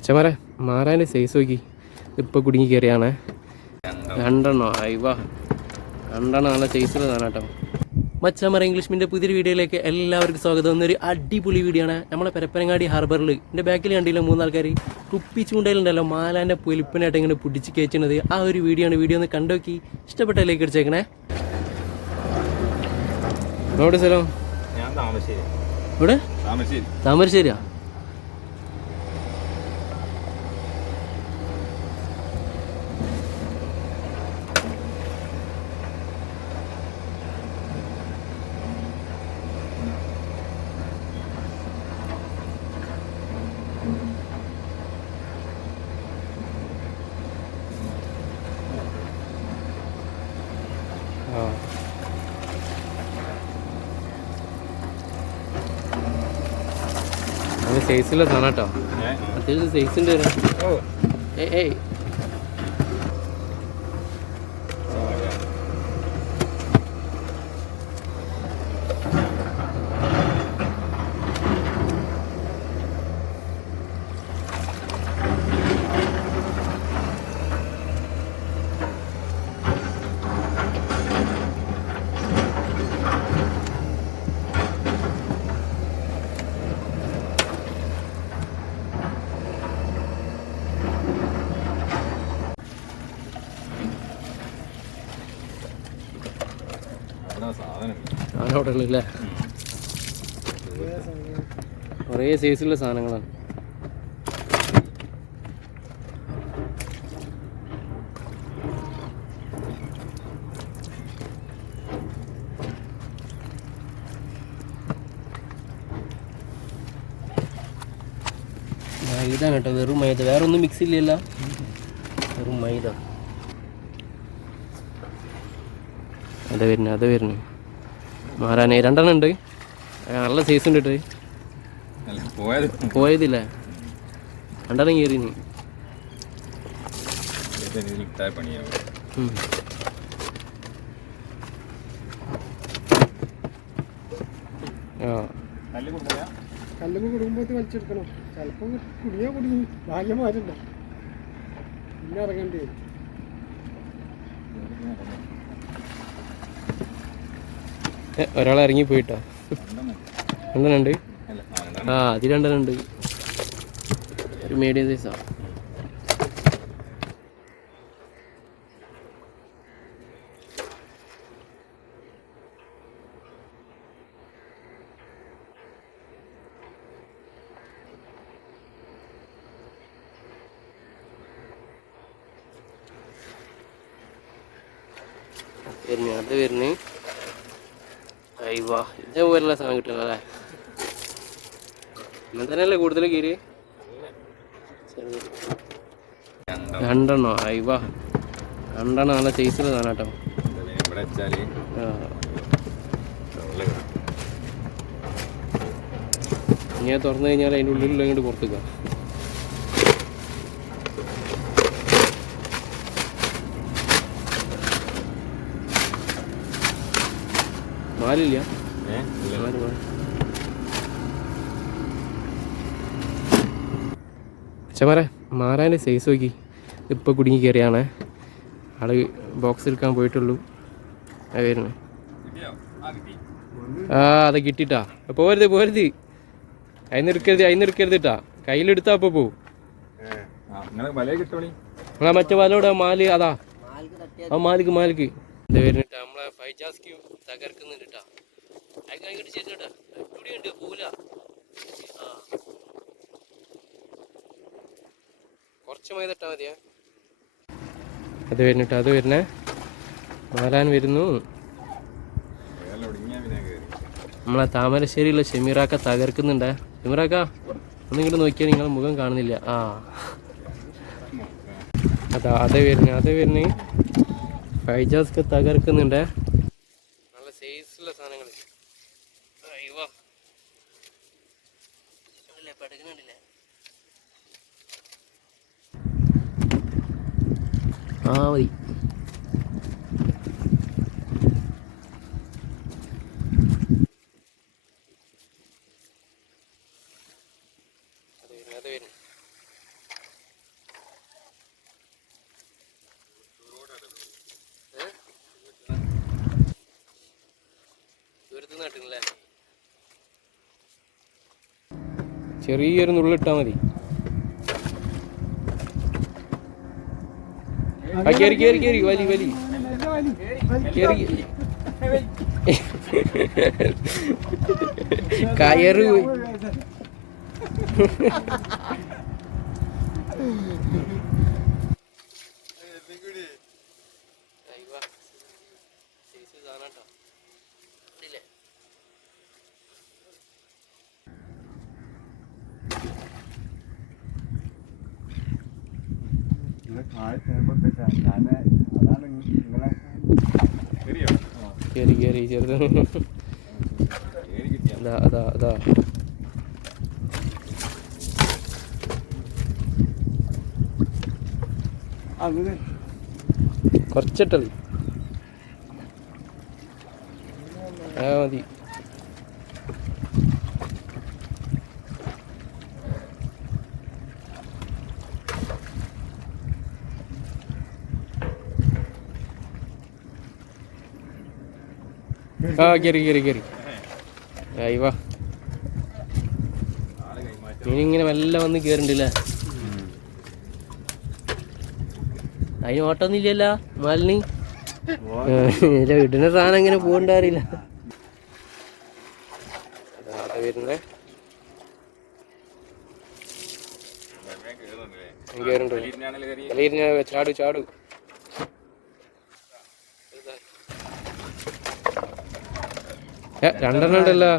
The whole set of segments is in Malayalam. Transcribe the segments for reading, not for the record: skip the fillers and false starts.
അച്ഛന്മാരെ മാറാൻ്റെ സൈസ് നോക്കി ഇപ്പോൾ കുടുങ്ങി കയറിയാണേ. രണ്ടെണ്ണോ അയ്വാ, രണ്ടെണ്ണം നല്ല സൈസുള്ളതാണ് കേട്ടോ. മച്ചാമറ ഇംഗ്ലീഷ് മീൻ്റെ പുതിയൊരു വീഡിയോയിലേക്ക് എല്ലാവർക്കും സ്വാഗതം. എന്നൊരു അടിപൊളി വീഡിയോ ആണ്. നമ്മളെ പരപ്പനങ്ങാടി ഹാർബറിൽ എൻ്റെ ബാക്കിൽ കണ്ടില്ല 3 ആൾക്കാർ കുപ്പി ചൂണ്ടയിലുണ്ടല്ലോ മാലാൻ്റെ പൊലിപ്പിനായിട്ട് ഇങ്ങനെ പിടിച്ച് കയറ്റുന്നത്. ആ ഒരു വീഡിയോ ആണ്. വീഡിയോ ഒന്ന് കണ്ടോക്കി ഇഷ്ടപ്പെട്ടതിലേക്ക് അടിച്ചേക്കണേ. എവിടെ സ്ഥലം? ഇവിടെ താമരശ്ശേരിയാ. നല്ല സൈസുള്ള സാധനം കേട്ടോ, അത്യാവശ്യം സൈസിൻ്റെ വരാം. ഏയ് സാധനം ഉള്ളല്ലേ, കുറേ സൈസുള്ള സാധനങ്ങളാണ്. മൈദ കേട്ടോ, വെറും മൈദ, വേറെ ഒന്നും മിക്സ് ഇല്ലല്ലോ, വെറും മൈദ. അത് വരുന്നു മാറാനേ. രണ്ടെണ്ണം ഉണ്ട്, നല്ല സൈസ് ഉണ്ട് കേട്ടോ. പോയതില്ല, രണ്ടെണ്ണം കയറിന്. കല്ലുമ്പ് കുടുംബത്തിൽ വലിച്ചെടുക്കണം. ചിലപ്പോൾ കുടുങ്ങിയാൽ കുടുങ്ങി, ഭാഗ്യമാരുണ്ടോ പിന്നെ ഇറങ്ങേണ്ടി വരും. ഒരാൾ ഇറങ്ങി പോയിട്ടോ. രണ്ടെണ്ണുണ്ട്, അതിൽ രണ്ടെണ്ണുണ്ട്. ഒരു മീഡിയം സൈസാ. അത് വരുന്നേ. അയ്വാ, ഇതേപോലെയുള്ള സാധനം കിട്ടുന്നത് അല്ലേ? അങ്ങനെ തന്നെയല്ലേ കൂടുതൽ കീരി. രണ്ടെണ്ണോ അയ്വാ, രണ്ടെണ്ണം നല്ല സൈസുള്ള സാധനം കേട്ടോ. ഇങ്ങനെ തുറന്നു കഴിഞ്ഞാൽ അതിൻ്റെ ഉള്ളിലുള്ള ഇങ്ങോട്ട് പുറത്തേക്കാം. മാലില്ല, അച്ഛന്മാരെ മാറാൻ്റെ സൈസ് നോക്കി ഇപ്പോൾ കുടുങ്ങി കയറിയാണേ. ആള് ബോക്സ് എടുക്കാൻ പോയിട്ടുള്ളൂ. അത് വരുന്നു. അത് കിട്ടിട്ടാ. പോരുത് അതിനെടുക്കരുത് ഇട്ടാ, കയ്യിലെടുത്താ അപ്പോൾ പോവും. മറ്റേ വലോടെ മാല്, അതാ ആ മാലിക്ക് ഇത് വരുന്നിട്ടാ. നമ്മളെ ഫൈജാസ്ക്യൂ തകർക്കുന്നുണ്ട് കേട്ടാ. അങ്ങോട്ട് ചെയ്തിട്ടാ ഇവിടെയുണ്ട് പോല. കുറച്ച് മൈദട്ടാ മതിയാ. അത് വരുന്നേ മാലാൻ വരുന്നു. നമ്മളെ താമരശ്ശേരിയിലെ ഷെമീറാക്ക തകർക്കുന്നുണ്ടേ. ഷെമീറാക്ക ഒന്നിങ്ങോട്ട് നോക്കിയാൽ നിങ്ങളെ മുഖം കാണുന്നില്ല. അത് വരുന്നേ ഫൈജാസ്ക്ക് തകർക്കുന്നുണ്ടേ. നല്ല സൈസുള്ള സാധനങ്ങൾ. പെടുക്കുന്നുണ്ടല്ലേ. മതി. അത് വരുന്നു. ചെറിയൊരു നുള്ളിട്ടാൽ മതി. ആ കയറി കയറി കയറി വലി വലി കയറി കയറ് കയറി കയറി ചെറുത് അതാ അതാ അതാ കുറച്ചിട്ടത് ആ മതി. ആ കയറി കയറി കയറി അയ്യവാ മീനിങ്ങനെ മെല്ലെ വന്ന് കയറുണ്ടല്ലേ. അതിന് ഓട്ടൊന്നുമില്ലല്ലോ മാലിനി. ഇടുന്ന സാധനം ഇങ്ങനെ പോകണ്ടറിയില്ല. വരുന്നേ കയറുണ്ട് ചാടു ചാടു. രണ്ടെണ്ണം ഉണ്ടല്ലോ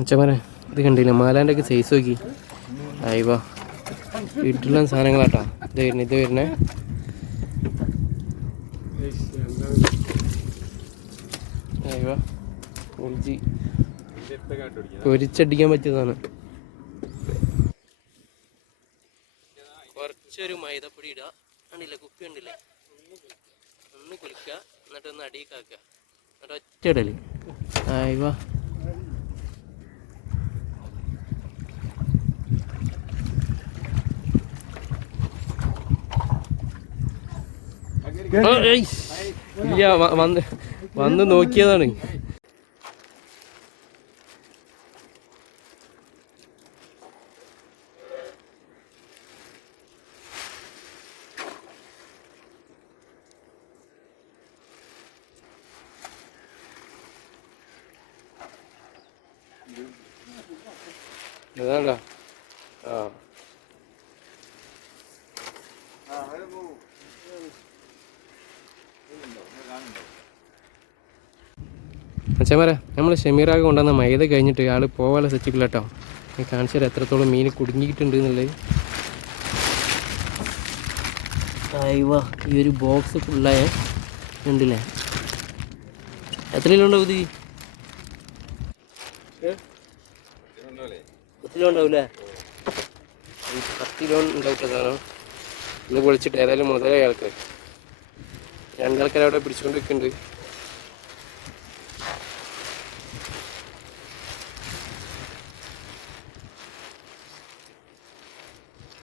അച്ഛന്മാരെ. ഇത് കണ്ടില്ല മാലാൻ്റെ ഒക്കെ സൈസ് നോക്കി. അയ്യവാ വീട്ടിലുള്ള സാധനങ്ങളാട്ടാ. ഇത് വരുന്നേ ഇത് വരുന്നേ. അയ്യവാ പൊരിച്ചടിക്കാൻ പറ്റിയതാണ്. കുറച്ചൊരു മൈദപ്പൊടി ഇടുക. കണ്ടില്ലേ കുപ്പി കണ്ടില്ലേ, ഒന്ന് കുലിക്കുക എന്നിട്ട് ഒന്ന് അടിയിക്കാക്കുക എന്നിട്ട് ഒറ്റ ഇടല്. അയ്യവാ ഇല്ല വന്ന് നോക്കിയതാണ്. അതാണ്ടാ ആ അച്ഛന്മാരെ, നമ്മൾ ഷമീറാകെ കൊണ്ടുവന്ന മൈദ കഴിഞ്ഞിട്ട് ആൾ പോകാനുള്ള സെറ്റിക്കില്ല കേട്ടോ. ഞാൻ കാണിച്ചു തരാം എത്രത്തോളം മീൻ കുടുങ്ങിയിട്ടുണ്ട് എന്നുള്ളത്. അയ്യവാ ഈ ഒരു ബോക്സ് ഫുള്ളായ ഉണ്ടല്ലേ. എത്ര കിലോ ഉണ്ടാവും ഇത്? 10 കിലോ ഉണ്ടാവില്ലേ? 10 കിലോ ഉണ്ടാവില്ല സാധനം. ഇന്ന് പൊളിച്ചിട്ട് ഏതായാലും മുതലേ ആൾക്ക് 2 ആൾക്കാർ അവിടെ പിടിച്ചുകൊണ്ട് നിൽക്കുന്നുണ്ട്.